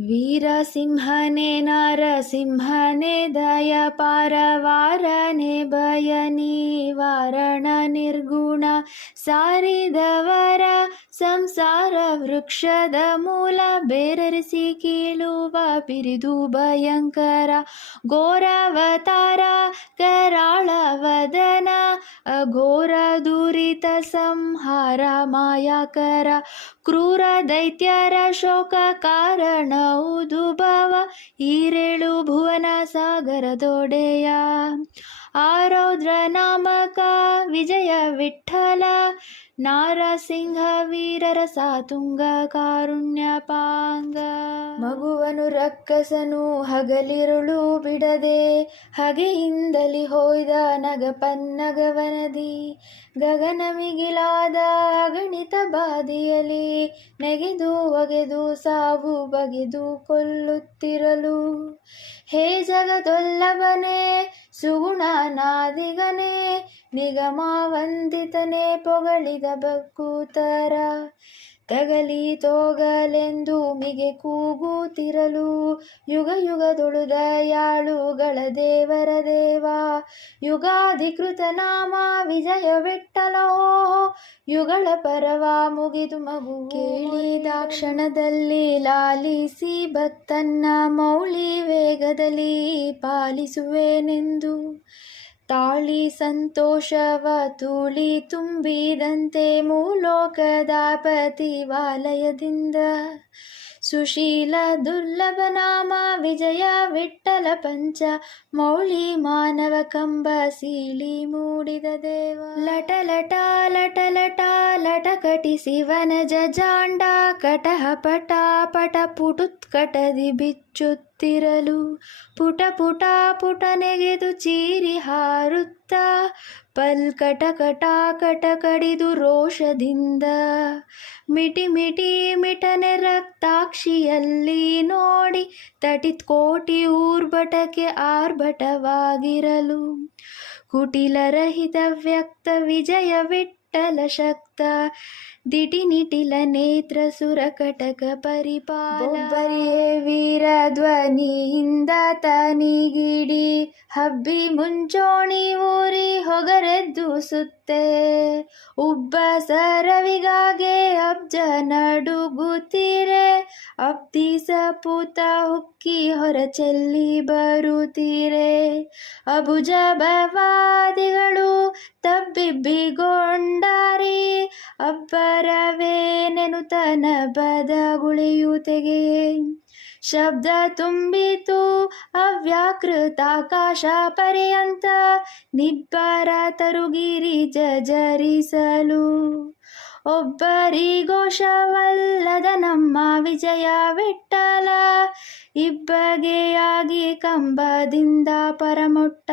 ವೀರಸಿಂಹನೇ ನರಸಿಂಹನೇ ದಯ ಪಾರವಾರನೆ ಭಯ ನಿವಾರಣ ನಿರ್ಗುಣ ಸಾರಿದವರ ಸಂಸಾರ ವೃಕ್ಷದ ಮೂಲ ಬೇರರಿಸಿ ಕೀಳುವ ಬಿರಿದು ಭಯಂಕರ ಘೋರಾವತಾರ ಕರಾಳವದನ ಅಘೋರ ದುರಿತ ಸಂಹಾರ ಮಾಯಾಕರ ಕ್ರೂರ ದೈತ್ಯರ ಶೋಕ ಕಾರಣ ಉದುಭವ ಈರೇಳು ಭುವನ ಸಾಗರದೊಡೆಯ ಆರೌದ್ರ ನಾಮಕ ವಿಜಯ ವಿಠಲ ನಾರಸಿಂಹ ವೀರರ ಸಾತುಂಗ ಕಾರುಣ್ಯಪಾಂಗ. ಮಗುವನು ರಕ್ಕಸನು ಹಗಲಿರುಳು ಬಿಡದೆ ಹಗೆಯಿಂದಲಿ ಹೊಯ್ದ ನಗಪನ್ನಗವನದಿ ಗಗನ ಮಿಗಿಲಾದ ಅಗಣಿತ ಬಾದಿಯಲಿ ನೆಗೆದು ಒಗೆದು ಸಾವು ಬಗೆದು ಕೊಲ್ಲುತ್ತಿರಲು ಹೇ ಜಗದೊಲ್ಲಭನೇ ಸುಗುಣನಾದಿಗನೇ ನಿಗಮವಂದಿತನೇ ಪೊಗಳಿದ ಬಕ್ಕೂತರ ತಗಲಿ ತೋಗಲೆಂದು ಮಿಗೆ ಕೂಗುತ್ತಿರಲು ಯುಗ ಯುಗದೊಳು ದಯಾಳುಗಳ ದೇವರ ದೇವ ಯುಗಾಧಿಕೃತ ನಾಮ ವಿಜಯ ವಿಠ್ಠಲೋ ಯುಗಳ ಪರವ ಮುಗಿದು ಮಗು ಕೇಳಿದ ಕ್ಷಣದಲ್ಲಿ ಲಾಲಿಸಿ ಭಕ್ತನ್ನ ಮೌಳಿ ವೇಗದಲ್ಲಿ ಪಾಲಿಸುವೆನೆಂದು ತಾಳಿ ಸಂತೋಷವ ತೂಳಿ ತುಂಬಿದಂತೆ ಮೂಲೋಕದ ಪತಿವಾಲಯದಿಂದ ಸುಶೀಲ ದುರ್ಲಭ ನಾಮ ವಿಜಯ ವಿಠ್ಠಲ ಪಂಚ ಮೌಳಿ ಮಾನವ ಕಂಬ ಸೀಳಿ ಮೂಡಿದ ದೇವ ಲಟ ಲಟ ಲಟ ಲಟ ಲಟ ಕಟಿಸಿ ವನಜ ಜಾಂಡ ಕಟಹ ಪಟ ಪಟ ಪುಟುತ್ಕಟದಿ ಬಿಚ್ಚುತ್ತಿರಲು ಪುಟ ಪುಟ ಪುಟ ನೆಗೆದು ಚೀರಿ ಹಾರುತ್ತ ಪಲ್ಕಟ ಕಟ ಕಟ ಕಡಿದು ರೋಷದಿಂದ ಮಿಟಿ ಮಿಟಿ ಮಿಟನೆ ರಕ್ತಾಕ್ಷಿಯಲ್ಲಿ ನೋಡಿ ತಟಿತ್ ಕೋಟಿ ಊರ್ಭಟಕ್ಕೆ ಆರ್ಭಟವಾಗಿರಲು ಕುಟಿಲರಹಿತ ವ್ಯಕ್ತ ವಿಜಯ ವಿಠ್ಠಲ ಶಕ್ತ ದಿಟಿ ನಿಟಿಲ ನೇತ್ರ ಸುರ ಕಟಕ ಪರಿಪಾಲರಿಯೇ ವೀರ ಧ್ವನಿಯಿಂದ ತನಿಗಿಡಿ ಹಬ್ಬಿ ಮುಂಚೋಣಿ ಊರಿ ಹೊಗರೆದ್ದು ಸುತ್ತೆ ಉಬ್ಬ ಸರವಿಗಾಗೆ ಅಬ್ಜ ನಡುಗುತ್ತೀರೆ ಅಬ್ದಿಸ ಪೂತ ಹುಕ್ಕಿ ಹೊರ ಚೆಲ್ಲಿ ಬರುತ್ತೀರೆ ಅಬುಜ ಭವಾದಿಗಳು ತಬ್ಬಿಬ್ಬಿಗೊಂಡಾರಿ ಅಬ್ಬರವೇನೆನುತನ ಬದಗುಳಿಯುತೆಗೆ ಶಬ್ದ ತುಂಬಿತು ಅವ್ಯಾಕೃತಾಕಾಶ ಪರ್ಯಂತ ನಿಬ್ಬರ ತರುಗಿರಿ ಜರಿಸಲು ಒಬ್ಬರಿಗೋಷವಲ್ಲದ ನಮ್ಮ ವಿಜಯ ವಿಠ್ಠಲ ಇಬ್ಬಗೆಯಾಗಿ ಕಂಬದಿಂದ ಪರಮೊಟ್ಟ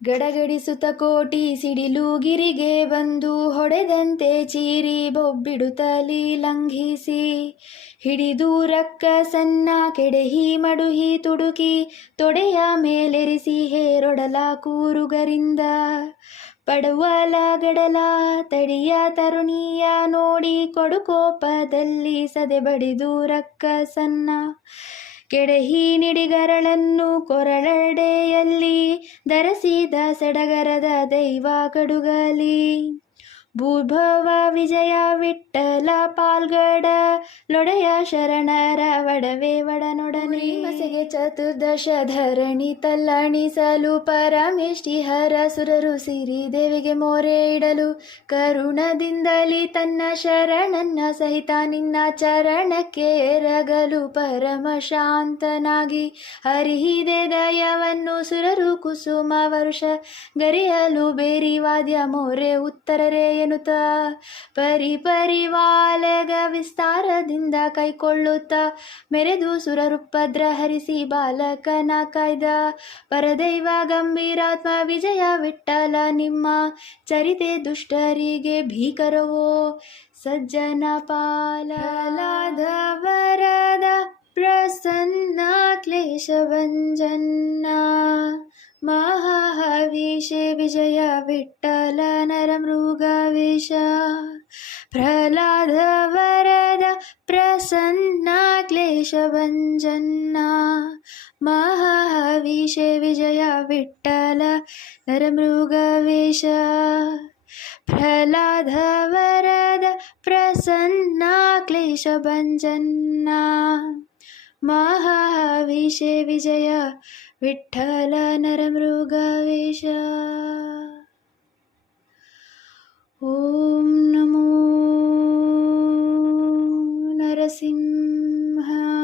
ಗಡಗಡಿಸುತ್ತ ಕೋಟಿ ಸಿಡಿಲು ಗಿರಿಗೆ ಬಂದು ಹೊಡೆದಂತೆ ಚೀರಿ ಬೊಬ್ಬಿಡುತ್ತಲಿ ಲಂಘಿಸಿ ಹಿಡಿದು ರಕ್ಕಸನ್ನ ಕೆಡಹಿ ಮಡುಹಿ ತುಡುಕಿ ತೊಡೆಯ ಮೇಲೆರಿಸಿ ಹೇರೊಡಲ ಕೂರುಗರಿಂದ ಪಡುವಲ ಗಡಲ ತಡಿಯ ತರುಣಿಯ ನೋಡಿ ಕೊಡುಕೋಪದಲ್ಲಿ ಸದೆ ಬಡಿದು ರಕ್ಕಸನ್ನ ಕೆಡಹಿ ನಿಡಿಗರಳನ್ನು ಕೊರಳಡೆಯಲ್ಲಿ ಧರಿಸಿದ ಸಡಗರದ ದೈವ ಕಡುಗಲಿ ಭೂಭವ ವಿಜಯ ವಿಠ್ಠಲ ಪಾಲ್ಗಡ ಲೊಡೆಯ ಶರಣರ ವಡವೆ ವಡನೊಡನೆ ಮಸೆಗೆ ಚತುರ್ದಶ ಧರಣಿ ತಲ್ಲಣಿಸಲು ಪರಮೇಷ್ಠಿ ಹರ ಸುರರು ಸಿರಿ ದೇವಿಗೆ ಮೊರೆ ಇಡಲು ಕರುಣದಿಂದಲಿ ತನ್ನ ಶರಣನ್ನ ಸಹಿತ ನಿನ್ನ ಚರಣಕ್ಕೆ ಎರಗಲು ಪರಮ ಶಾಂತನಾಗಿ ಹರಿಹಿದೆ ದಯವನ್ನು ಸುರರು ಕುಸುಮ ವರುಷ ಗರಿಯಲು ಬೇರಿ ವಾದ್ಯ ಮೊರೆ ಉತ್ತರರೆ ಎನ್ನುತ್ತ ಪರಿವಾಲಗ ವಿಸ್ತಾರದಿಂದ ಕೈಕೊಳ್ಳುತ್ತ ಮೆರೆದು ಸುರರುಪದ್ರ ಹರಿಸಿ ಬಾಲಕನ ಕಾಯ್ದ ಪರದೈವ ಗಂಭೀರಾತ್ಮ ವಿಜಯ ವಿಠ್ಠಲ ನಿಮ್ಮ ಚರಿತೆ ದುಷ್ಟರಿಗೆ ಭೀಕರವೋ ಸಜ್ಜನ ಪಾಲಲಾದ ವರದ ಪ್ರಸನ್ನ ಕ್ಲೇಶಭಂಜನ ಮಹಾಹವಿಷೆ ವಿಜಯ ವಿಠ್ಠಲ ನರಮೃಗವೇಶ ಪ್ರಹ್ಲಾದ ವರದ ಪ್ರಸನ್ನ क्लेशभञ्जना महावीशे विजय विठ्ठल नरमृगवेश प्रह्लाद वरद प्रसन्ना क्लेशभञ्जना महावीशे विजय विठ्ठल नरमृगवेश। ॐ नमो नरसिंहाय।